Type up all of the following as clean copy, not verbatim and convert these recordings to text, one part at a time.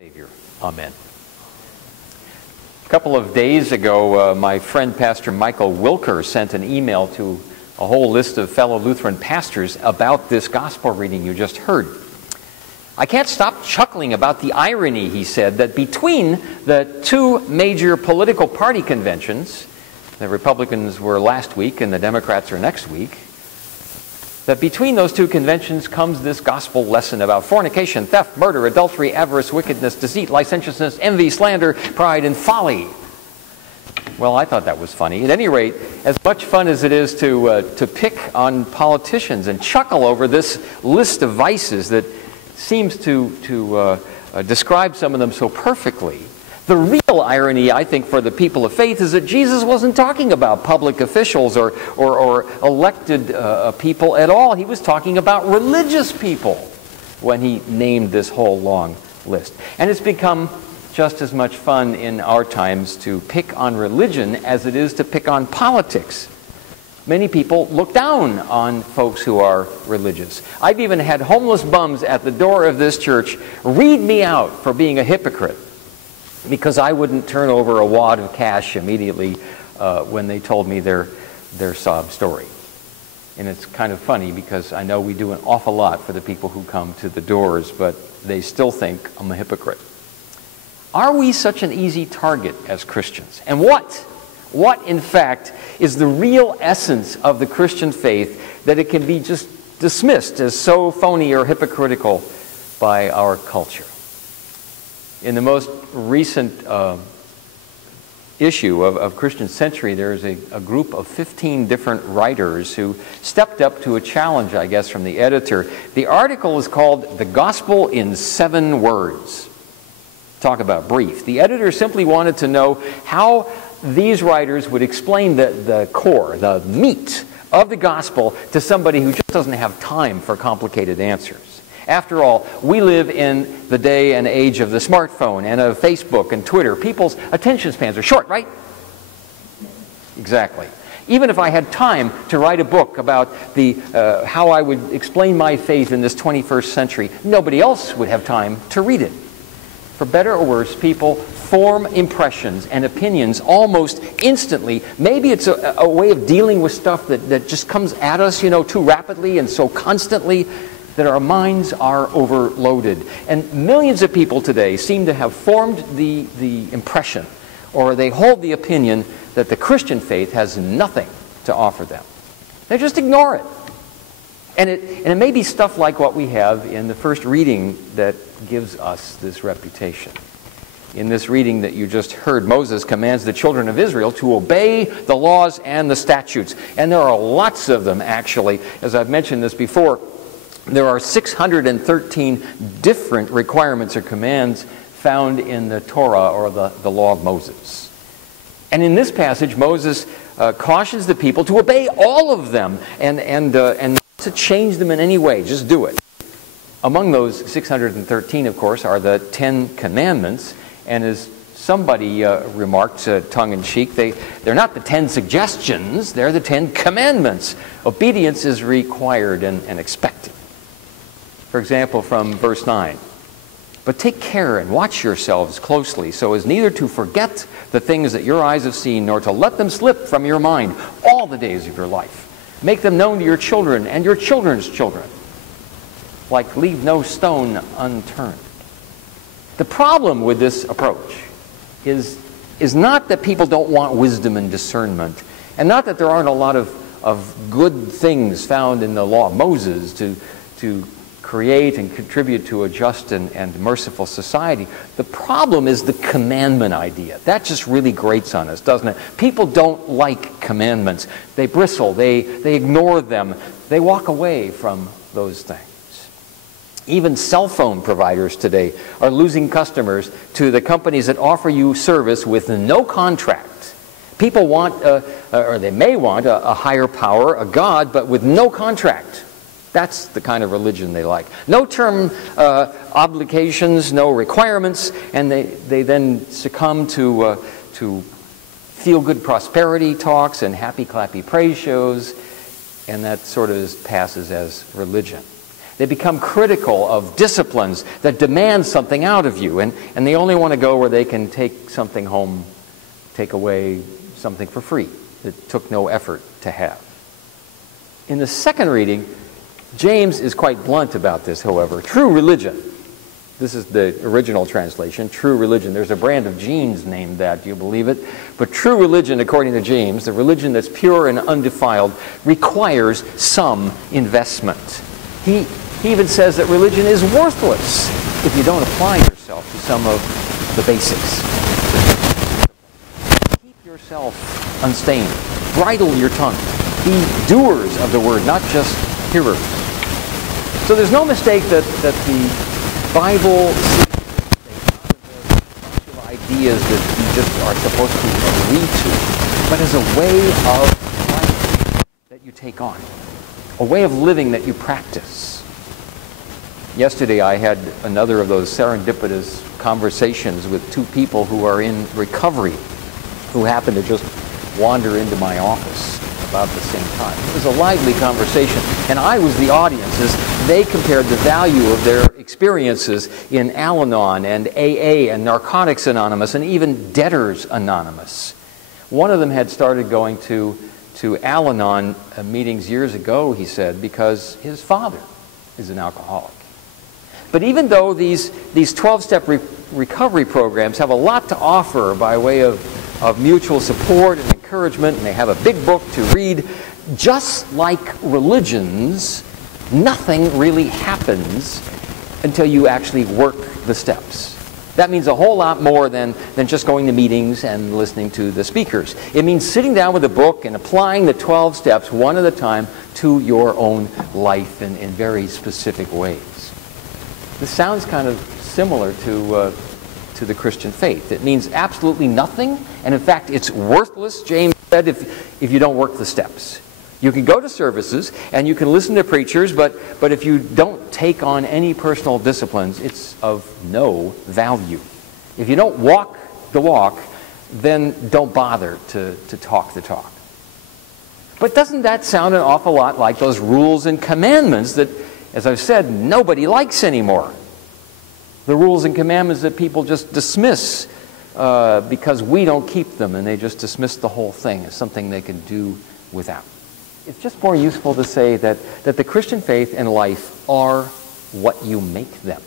Savior. Amen. A couple of days ago, my friend Pastor Michael Wilker sent an email to a whole list of fellow Lutheran pastors about this gospel reading you just heard. I can't stop chuckling about the irony, he said, that between the two major political party conventions, the Republicans were last week and the Democrats are next week, that between those two conventions comes this gospel lesson about fornication, theft, murder, adultery, avarice, wickedness, deceit, licentiousness, envy, slander, pride, and folly. Well, I thought that was funny. At any rate, as much fun as it is to pick on politicians and chuckle over this list of vices that seems to describe some of them so perfectly, the real irony, I think, for the people of faith is that Jesus wasn't talking about public officials or elected people at all. He was talking about religious people when he named this whole long list. And it's become just as much fun in our times to pick on religion as it is to pick on politics. Many people look down on folks who are religious. I've even had homeless bums at the door of this church read me out for being a hypocrite, because I wouldn't turn over a wad of cash immediately when they told me their sob story. And it's kind of funny because I know we do an awful lot for the people who come to the doors, but they still think I'm a hypocrite. Are we such an easy target as Christians? And what in fact is the real essence of the Christian faith that it can be just dismissed as so phony or hypocritical by our culture? In the most recent issue of Christian Century, there's a group of 15 different writers who stepped up to a challenge, I guess, from the editor. The article is called "The Gospel in 7 Words." Talk about brief. The editor simply wanted to know how these writers would explain the core, the meat of the gospel to somebody who just doesn't have time for complicated answers. After all, we live in the day and age of the smartphone and of Facebook and Twitter. People's attention spans are short, right? Exactly. Even if I had time to write a book about how I would explain my faith in this 21st century, nobody else would have time to read it. For better or worse, people form impressions and opinions almost instantly. Maybe it's a way of dealing with stuff that just comes at us, too rapidly and so constantly that our minds are overloaded. And millions of people today seem to have formed the impression, or they hold the opinion, that the Christian faith has nothing to offer them. They just ignore it. And it may be stuff like what we have in the first reading that gives us this reputation. In this reading that you just heard, Moses commands the children of Israel to obey the laws and the statutes. And there are lots of them, actually. As I've mentioned this before, there are 613 different requirements or commands found in the Torah, or the law of Moses. And in this passage, Moses cautions the people to obey all of them and not to change them in any way. Just do it. Among those 613, of course, are the 10 Commandments. And as somebody remarked tongue-in-cheek, they're not the 10 suggestions, they're the 10 Commandments. Obedience is required and expected. For example, from verse 9, "But take care and watch yourselves closely, so as neither to forget the things that your eyes have seen, nor to let them slip from your mind all the days of your life. Make them known to your children and your children's children. Like leave no stone unturned." The problem with this approach is not that people don't want wisdom and discernment, and not that there aren't a lot of good things found in the law of Moses to create and contribute to a just and merciful society. The problem is the commandment idea. That just really grates on us, doesn't it? People don't like commandments. They bristle, they ignore them, they walk away from those things. Even cell phone providers today are losing customers to the companies that offer you service with no contract. People want, or they may want, a higher power, a God, but with no contract. That's the kind of religion they like. No term obligations, no requirements, and they then succumb to feel-good prosperity talks and happy-clappy praise shows, and that sort of passes as religion. They become critical of disciplines that demand something out of you, and they only want to go where they can take something home, take away something for free that took no effort to have. In the second reading, James is quite blunt about this, however. True religion, this is the original translation, true religion. There's a brand of jeans named that, do you believe it? But true religion, according to James, the religion that's pure and undefiled, requires some investment. He even says that religion is worthless if you don't apply yourself to some of the basics. Keep yourself unstained. Bridle your tongue. Be doers of the word, not just hearers. So there's no mistake that the Bible sees a bunch of ideas that you just are supposed to agree to, but as a way of life that you take on, a way of living that you practice. Yesterday I had another of those serendipitous conversations with two people who are in recovery, who happened to just wander into my office about the same time. It was a lively conversation, and I was the audience as they compared the value of their experiences in Al-Anon and AA and Narcotics Anonymous and even Debtors Anonymous. One of them had started going to Al-Anon meetings years ago, he said, because his father is an alcoholic. But even though these 12-step recovery programs have a lot to offer by way of mutual support and encouragement, and they have a big book to read, just like religions, nothing really happens until you actually work the steps. That means a whole lot more than just going to meetings and listening to the speakers. It means sitting down with a book and applying the 12 steps one at a time to your own life in very specific ways. This sounds kind of similar to the Christian faith. It means absolutely nothing, and in fact it's worthless, James said, if you don't work the steps. You can go to services and you can listen to preachers, but if you don't take on any personal disciplines, it's of no value. If you don't walk the walk, then don't bother to talk the talk. But doesn't that sound an awful lot like those rules and commandments that, as I've said, nobody likes anymore? The rules and commandments that people just dismiss because we don't keep them, and they just dismiss the whole thing as something they can do without. It's just more useful to say that the Christian faith and life are what you make them.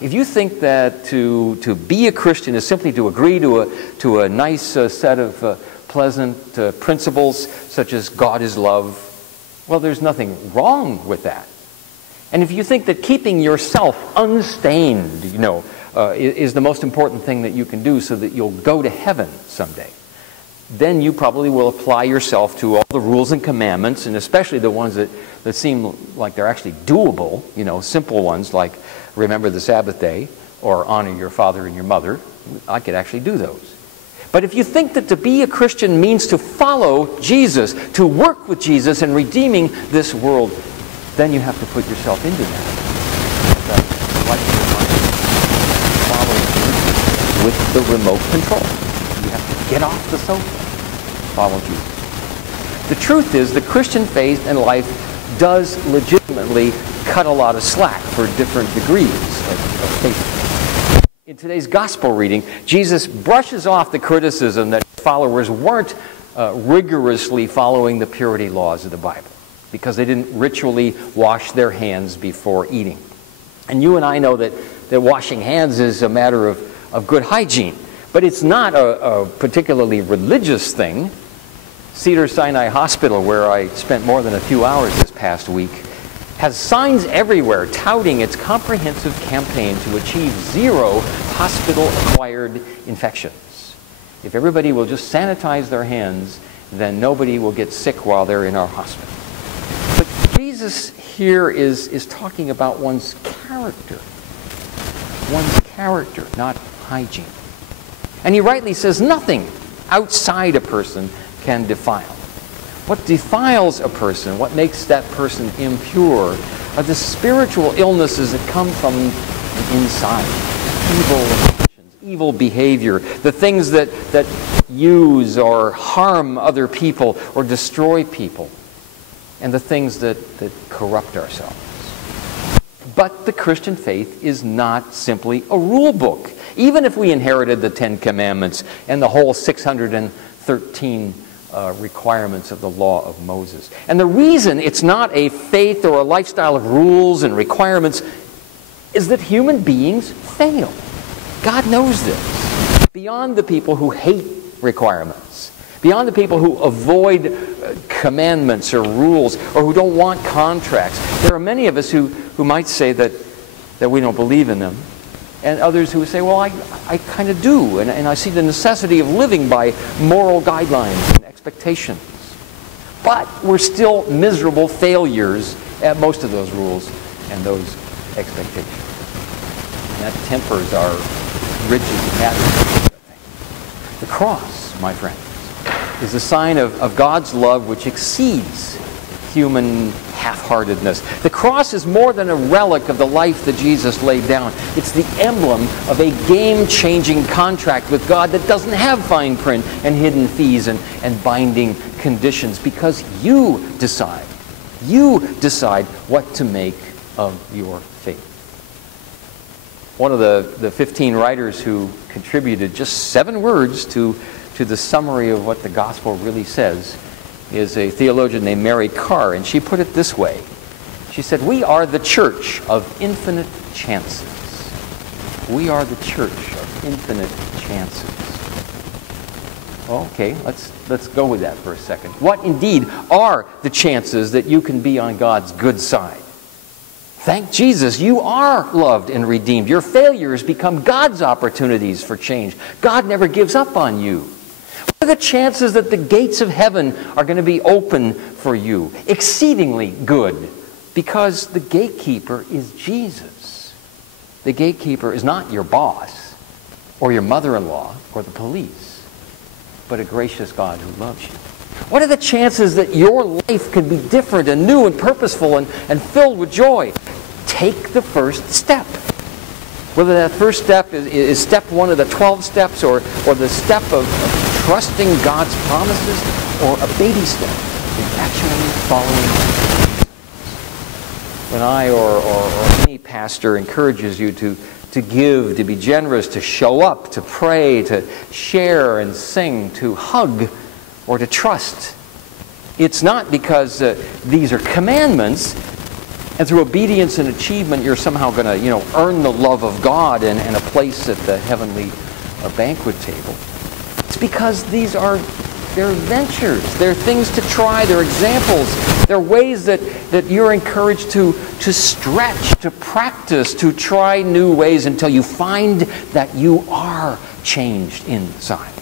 If you think that to be a Christian is simply to agree to a nice set of pleasant principles such as God is love, well, there's nothing wrong with that. And if you think that keeping yourself unstained, is the most important thing that you can do so that you'll go to heaven someday, then you probably will apply yourself to all the rules and commandments, and especially the ones that seem like they're actually doable, simple ones like remember the Sabbath day or honor your father and your mother. I could actually do those. But if you think that to be a Christian means to follow Jesus, to work with Jesus in redeeming this world, then you have to put yourself into that. Follow Jesus with the remote control. You have to get off the sofa. Follow Jesus. The truth is, the Christian faith and life does legitimately cut a lot of slack for different degrees of faith. In today's gospel reading, Jesus brushes off the criticism that followers weren't rigorously following the purity laws of the Bible, because they didn't ritually wash their hands before eating. And you and I know that washing hands is a matter of good hygiene, but it's not a particularly religious thing. Cedars-Sinai Hospital, where I spent more than a few hours this past week, has signs everywhere touting its comprehensive campaign to achieve zero hospital-acquired infections. If everybody will just sanitize their hands, then nobody will get sick while they're in our hospital. Jesus here is talking about one's character. One's character, not hygiene. And he rightly says nothing outside a person can defile. What defiles a person, what makes that person impure, are the spiritual illnesses that come from the inside. Evil intentions, evil behavior, the things that use or harm other people or destroy people, and the things that corrupt ourselves. But the Christian faith is not simply a rule book. Even if we inherited the 10 Commandments and the whole 613 requirements of the law of Moses. And the reason it's not a faith or a lifestyle of rules and requirements is that human beings fail. God knows this. Beyond the people who hate requirements, beyond the people who avoid commandments or rules or who don't want contracts, there are many of us who might say that we don't believe in them, and others who say, well, I kind of do, and I see the necessity of living by moral guidelines and expectations. But we're still miserable failures at most of those rules and those expectations. And that tempers our rigid attitude. The cross, my friends, is a sign of God's love which exceeds human half-heartedness. The cross is more than a relic of the life that Jesus laid down. It's the emblem of a game-changing contract with God that doesn't have fine print and hidden fees and binding conditions, because you decide what to make of your faith. One of the 15 writers who contributed just 7 words to the summary of what the gospel really says is a theologian named Mary Carr, and she put it this way. She said, "We are the church of infinite chances." We are the church of infinite chances. Okay, let's go with that for a second. What indeed are the chances that you can be on God's good side? Thank Jesus, you are loved and redeemed. Your failures become God's opportunities for change. God never gives up on you. What are the chances that the gates of heaven are going to be open for you? Exceedingly good, because the gatekeeper is Jesus. The gatekeeper is not your boss or your mother-in-law or the police, but a gracious God who loves you. What are the chances that your life can be different and new and purposeful and filled with joy? Take the first step. Whether that first step is step 1 of the 12 steps or the step of trusting God's promises, or a baby step in actually following Jesus. When I or any pastor encourages you to give, to be generous, to show up, to pray, to share and sing, to hug, or to trust, it's not because these are commandments, and through obedience and achievement you're somehow going to earn the love of God and a place at the heavenly banquet table. It's because they're ventures, they're things to try, they're examples, they're ways that you're encouraged to stretch, to practice, to try new ways until you find that you are changed inside.